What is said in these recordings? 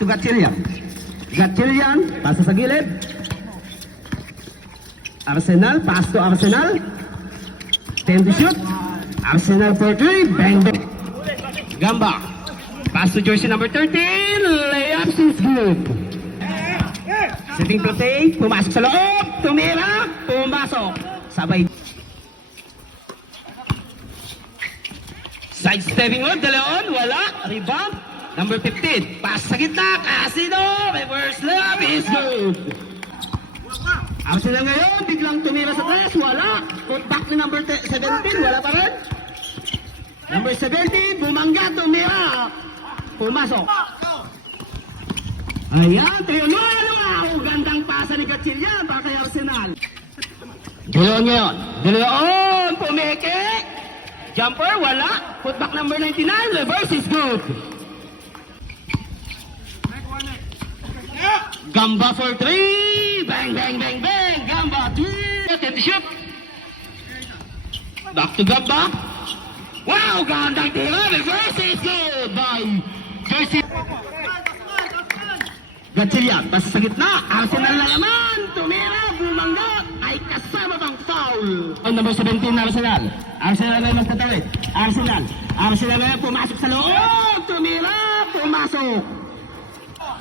to Gatchilian. Gatchilian, pasa sa gilid. Arsenal, pass to Arsenal. 10 to shoot. Arsenal for 3, bang bang. Gamba, pass to jersey number 13, layups is good. Setting play, pumasok sa loob, tumira, pumasok. Sabay. Sidestepping on, De Leon, wala, rebound. Number 15, pass sa gitna, Casino, reverse layup is good. Arsenal ngayon, biglang tumira sa tres, wala. Put back ni number 17, wala pa rin. Number 17, bumangga, tumira. Pumasok. Ayan, trio. Wow, gandang pasa ni Gatchilian para kay Arsenal. De Leon ngayon. De Leon, pumeke. Jumper, wala. Put back number 99, reverse is good. Gamba for 3. Bang, bang, bang, bang. Gamba, 3. Get the shoot. Back to Gamba. Wow, gandang tira. Reverse is good by jersey. Gatchilian, pasa sa gitna. Arsenal na naman. Tumira, bumangga. Ay kasama bang foul. Number 17 na Arsenal. Arsenal na naman patawid. Arsenal. Arsenal na pumasok sa loob. Tumira, pumasok.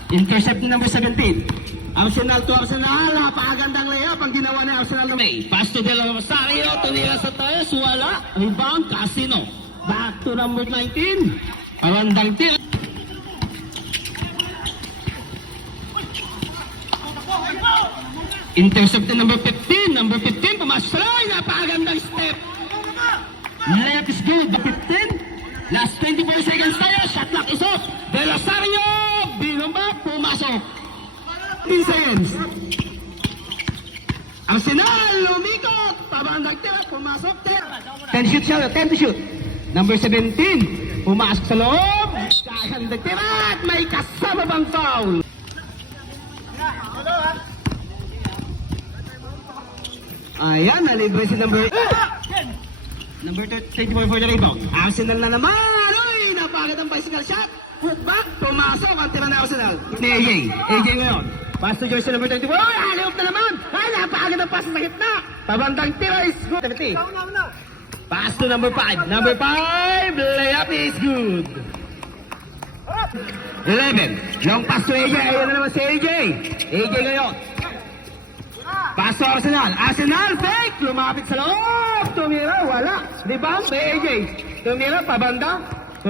Intercept ni number 17. Arsenal to Arsenal. Napakagandang layup ang ginawa ni Arsenal na May. Pass to De La Rosario. Tumira sa tayo. Wala. Rebound. Casino. Back to number 19. Parandang tira. Intercept ni number 15. Number 15. Pumasok sa line. Napakagandang step. Layup is good. 15. Last 24 seconds tayo. Shot clock is off. De Rosario. Binumba. Pumasok. 10 seconds. Arsenal. Lumikot. Pabandang tira. Pumasok. 10 shoot siya. 10 to shoot. Number 17. Pumasok sa loob. Kakandang tira. At may kasama bang foul. Ayan. Nalibre si number 34 for the rebound. Arsenal na naman. Uy, napagad ang bicycle shot. Put back. Pumasok ang tira na Arsenal. Ni AJ. AJ ngayon. Pass to jersey number 24. Uy, alley-oop na naman. Ay, napagad ang pass sa gitna. Pabandang tira is good. 70. Pass to number 5. Number 5. Layup is good. 11. Long pass to AJ. Ayan na naman si AJ. AJ ngayon. Pass to Arsenal. Arsenal, fake. Lumapit sa loob. Tumira, wala. Rebound, may AJ. Tumira, pabanda.